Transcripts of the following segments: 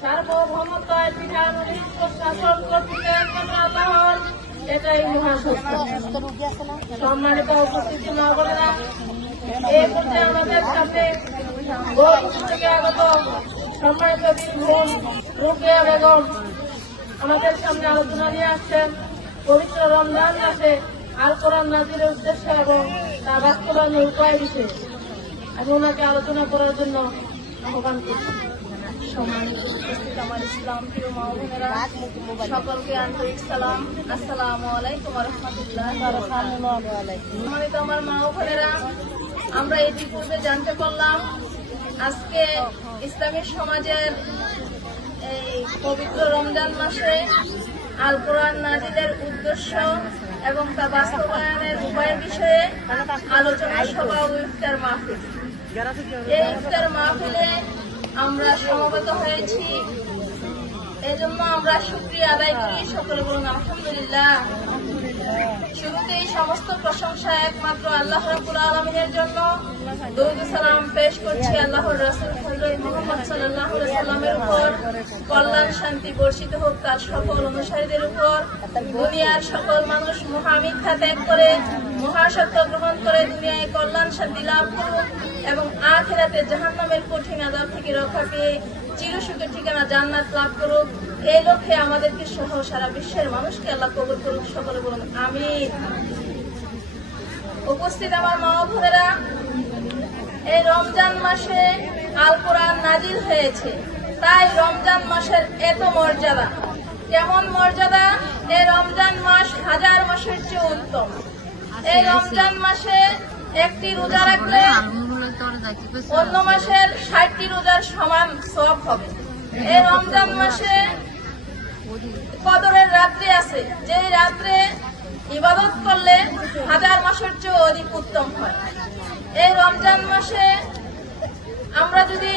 সার্বভৌমত্বের বিধানাধীন প্রশাসন কর্তৃত্বের কেন্দ্র আল্লাহর এটাই মহাসত্য। সম্মানিত উপস্থিতি মহোদয়েরা, এই পর্যায়ে আমাদের সামনে থেকে আগত সম্মানিত বীরভূম রোকেয়া বেগম আমাদের সামনে আলোচনা নিয়ে আসছেন পবিত্র রমজান মাসে আল কোরআন নাজিলের উদ্দেশ্য এবং তা বাস্তবায়নের উপায় বিষয়ে। আমি ওনাকে আলোচনা করার জন্য আহ্বান করছি। সম্মানিত উপস্থিত আমার ইসলাম প্রিয় মা বোনেরা, সকলকে আন্তরিক সালাম, আসসালামু আলাইকুম ওয়া রাহমাতুল্লাহ। সম্মানিত আমার মা বোনেরা, আমরা ইতিপূর্বে জানতে পারলাম আজকে ইসলামী সমাজের এই পবিত্র রমজান মাসে আল কোরআন নাজিলের উদ্দেশ্য এবং তা বাস্তবায়নের উপায় বিষয়ে আলোচনা সভা ও ইফতার মাহফিল। এই ইফতার মাহফিলে আমরা সমবেত হয়েছি, এজন্য আমরা শুকরিয়া আদায় করি। সকলে বলুন আলহামদুলিল্লাহ। শুরুতেই সমস্ত প্রশংসা একমাত্র আল্লাহ রাব্বুল আলামিনের জন্য। দরুদ ও সালাম পেশ করছি আল্লাহর রাসূল হযরত মুহাম্মদ সাল্লাল্লাহু আলাইহি ওয়াসাল্লামের উপর। কল্যাণ শান্তি বর্ষিত হোক তার সকল অনুসারীদের উপর। দুনিয়ার সকল মানুষ মহামিথ্যা ত্যাগ করে মহাসত্য গ্রহণ করে দুনিয়ায় কল্যাণ শান্তি লাভ করুক এবং আখিরাতে জাহান্নামের কঠিন আযাব থেকে রক্ষা পেয়ে চিরসুখের ঠিকানা জান্নাত লাভ করুক। এই লক্ষ্যে আমাদেরকে সহ সারা বিশ্বের মানুষকে আল্লাহ কবুল করুক। সকলে বলুন আমিন। উপস্থিত আমার মা বোনেরা, এই রমজান মাসে আল কোরআন নাজিল হয়েছে, তাই রমজান মাসের এত মর্যাদা। কেমন মর্যাদা? এই রমজান মাস হাজার মাসের চেয়ে উত্তম। এই রমজান মাসে একটি রোজা রাখলে অন্য মাসের 60টি রোজার সমান সওয়াব হবে। এই রমজান মাসে কদরের রাত্রি আছে, যে রাত্রে ইবাদত করলে হাজার মাসের চেয়ে অধিক উত্তম হয়। এই রমজান মাসে আমরা যদি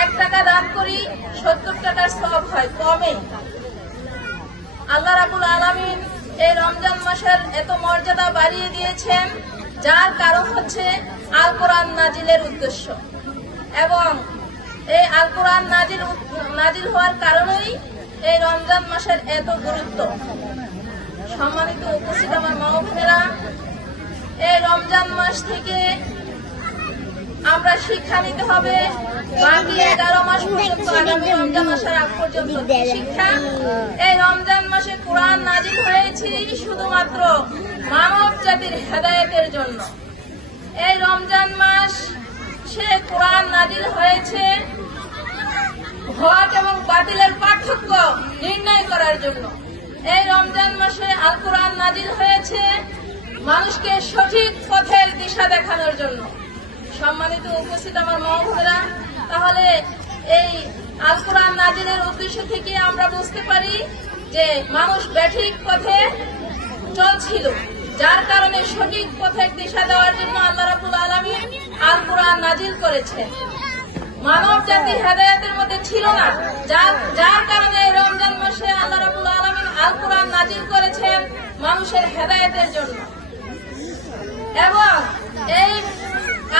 1 টাকা দান করি 70 টাকার সওয়াব হয় কমে। আল্লাহ রাব্বুল আলামিন এই রমজান মাসের এত মর্যাদা বাড়িয়ে দিয়েছেন, যার কারণ হচ্ছে আল কোরআন নাজিলের উদ্দেশ্য। এবং এই আল কোরআন নাজিল হওয়ার কারণেই এই রমজান মাসের এত গুরুত্ব। সম্মানিত উপস্থিত আমার মা বোনেরা, এই রমজান মাস থেকে আমরা শিক্ষা নিতে হবে। বাকি 11 মাস পর্যন্ত, আগামী রমজান মাসের আগ পর্যন্ত শিক্ষা। এই রমজান মাসে কোরআন নাজিল হয়েছে শুধুমাত্র মানব জাতির হেদায়েতের জন্য। এই রমজান মাস সে কোরআন নাজিল হয়েছে হক এবং বাতিলের পার্থক্য নির্ণয় করার জন্য। এই রমজান মাসে আল কোরআন নাজিল হয়েছে মানুষকে সঠিক পথের দিশা দেখানোর জন্য। সম্মানিত উপস্থিত আমার মা বোনেরা, তাহলে এই আল কোরআন নাজিলের উদ্দেশ্য থেকে আমরা বুঝতে পারি যে মানুষ সঠিক পথে চলছিল, যার কারণে সঠিক পথের দিশা দেওয়ার জন্য আল্লাহ রাব্বুল আলামিন আল কোরআন নাজিল করেছেন। মানব জাতি হেদায়েতের মধ্যে ছিল না, যার কারণে রমজান মাসে আল্লাহ রাব্বুল আলামিন আল কোরআন নাজিল করেছেন মানুষের হেদায়েতের জন্য। এবং এই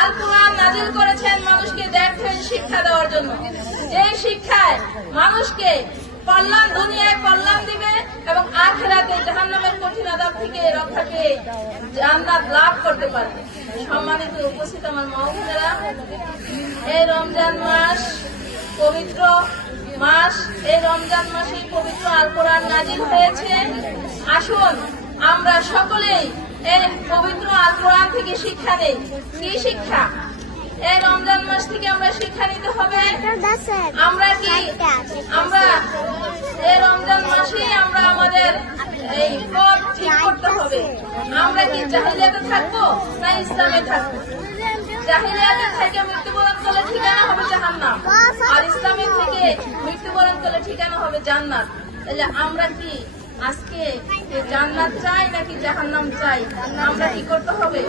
আল কোরআন নাজিল করেছেন মানুষকে দেখেন শিক্ষা দেওয়ার জন্য, যে শিক্ষায় মানুষকে কল্যাণ, দুনিয়ায় কল্যাণ দিবে এবং আখিরাতে জাহান্নামের কঠিন আযাব থেকে রক্ষা পেয়ে জান্নাত লাভ করতে পারবে। সম্মানিত উপস্থিত আমার মা বোনেরা, এই রমজান মাস পবিত্র মাস। এই রমজান মাসে পবিত্র আল কোরআন নাজিল হয়েছে। আসুন আমরা সকলেই এই পবিত্র আল কোরআন থেকে শিক্ষা নেই। কি শিক্ষা? এই রমজান মাস থেকে আমরা শিক্ষা নিতে হবে। আমরা এই রমজান মাসে আমরা আমাদের এই পথ ঠিক করতে হবে। আমরা কি জাহিলিয়াতে থাকবো না ইসলামে থাকবো? জাহিলিয়াতে থেকে মৃত্যুবরণ করলে ঠিকানা হবে জাহান্নাম, আর ইসলামে থেকে মৃত্যুবরণ করলে ঠিকানা হবে জান্নাত। তাহলে আমরা কি আজকে জান্নাত চাই নাকি জাহান্নাম চাই? আমরা কি করতে হবে?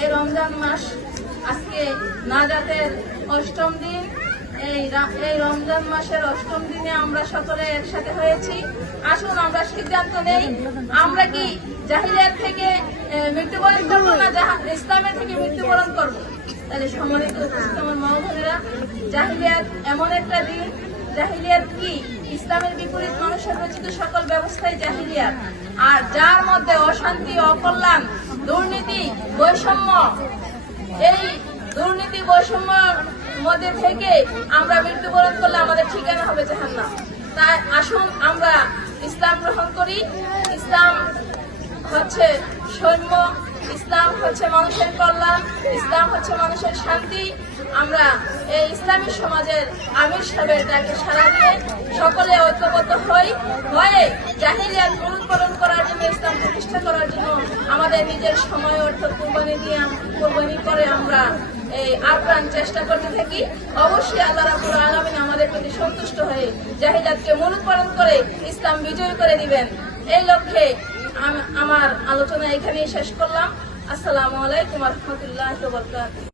এই রমজান মাস আজকে নাজাতের 8ম দিন। এই রমজান মাসের 8ম দিনে আমরা সকলে একসাথে হয়েছি। আসুন আমরা সিদ্ধান্ত নেই, আমরা কি জাহিলিয়াত থেকে মৃত্যুবরণ করবো না ইসলামের থেকে মৃত্যুবরণ করবো? তাহলে সম্মানিত উপস্থিত আমার মা বোনেরা, জাহিলিয়াত এমন একটা দিন জাহিলিয়াত কি? ইসলামের বিপরীত মানুষের রচিত সকল ব্যবস্থাই জাহিলিয়াত। আর যার মধ্যে অশান্তি, অকল্যাণ, দুর্নীতি, বৈষম্য, এই দুর্নীতি বৈষম্যের মধ্যে থেকে আমরা মৃত্যুবরণ করলে আমাদের ঠিকানা হবে জাহান্নাম। তাই আসুন আমরা ইসলাম গ্রহণ করি। ইসলাম হচ্ছে সৌম্য, ইসলাম হচ্ছে মানুষের কল্যাণ, ইসলাম হচ্ছে মানুষের শান্তি। আমরা এই ইসলামী সমাজের আমির সাহেবের ডাকে সাড়া দিয়ে সকলে ঐক্যবদ্ধ হয়ে জাহিলিয়াত মূলোৎপাটন করার জন্য, ইসলাম প্রতিষ্ঠা করার জন্য আমাদের নিজের সময় অর্থ কোরবানি করে আমরা এই আপ্রাণ চেষ্টা করতে থাকি। অবশ্যই আল্লাহ রাব্বুল আলামিন আমাদের প্রতি সন্তুষ্ট হয়ে জাহিলিয়াতকে মূলোৎপাটন করে ইসলাম বিজয় করে দিবেন। এই লক্ষ্যে আমার আলোচনা এখানেই শেষ করলাম। আসসালামু আলাইকুম ওয়া রাহমাতুল্লাহি ওয়া বারাকাতুহু।